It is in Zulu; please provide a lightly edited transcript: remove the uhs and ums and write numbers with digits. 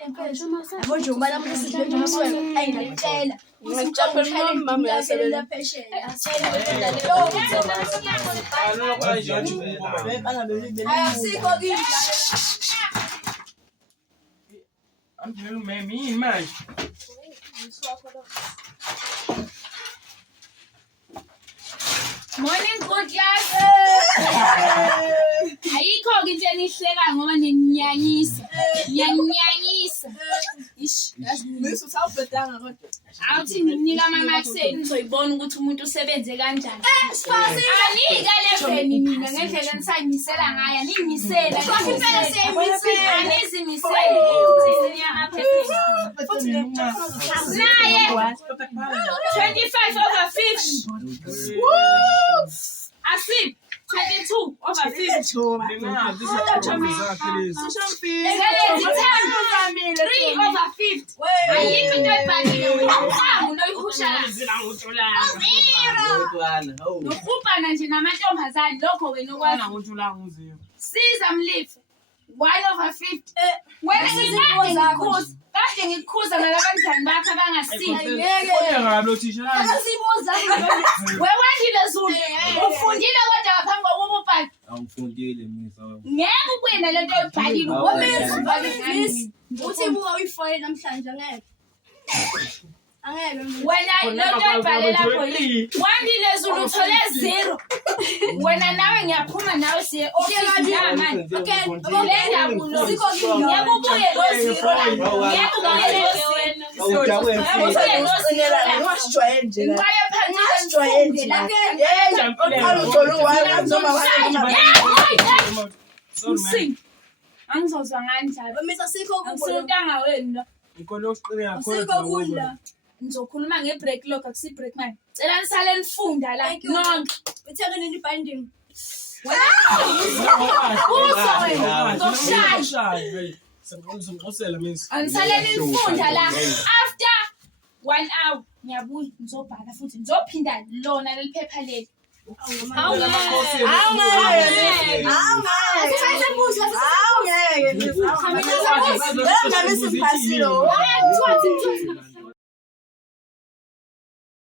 Yabo nje uma lapho sidlala umswelo ayinakutshela. Ngicapha mama yasebenza. Asikho kimi. I'm telling you, me, man. Morning, good class. Ayikho into enihleka ngoba neninyanyisa. Niyanyanyisa. Ish, Misu sawubhedanga kodwa. awuthi nginika ama-markseni nizoyibona ukuthi umuntu usebenze kanjani. Anika leveni mina ngendlela enisanginisela ngayo. Aninginisela. Anizimisele. Naye 25/50. Asip 22/50. 3/50. Ayikho into ebhalile wena. Uqhamu noyihusha la. Nokhupana nje namantombazane lokho wena okwazi. Siza Mlifu 1/50. Wena ngikukhuza. Kade ngikukhuza nalabangani bakho abangasizi. Wewandile Zulu. Ufundile kodwa ngaphambi kokuba ubhale. Angifundile mina. Ngeke ukwena lento ebhalile. Uthi buka uyifole namhlanje angeke. Angeke Wena lento ebhale lapho yini? Wandile Zulu uthole 0. Wena nawe ngiyaphuma nawe siye office manje. Okay, Lenda kulo. Ngiyakubuye lo 0 la. Ngiyakubuye lo 0. Wasijwayele nje la. Ngwaye phansi Wasijwayele la. Uqala uzolo wami noma Msing. Angizozwa kanjalo. bamisa sikho kudla. Angisutanga wenu lo. Sikho kudla. Ngizokhuluma ngebreak log akusi break manje. Cela nisale nifunda la Thank you. nonke. Uthenge nini binding? Uza wena. Ngizokushaya. Anisale nifunda la. After 1 hour ngiyabuya ngizobhala futhi ngizophinda lona leli phepha leli. Awungeke.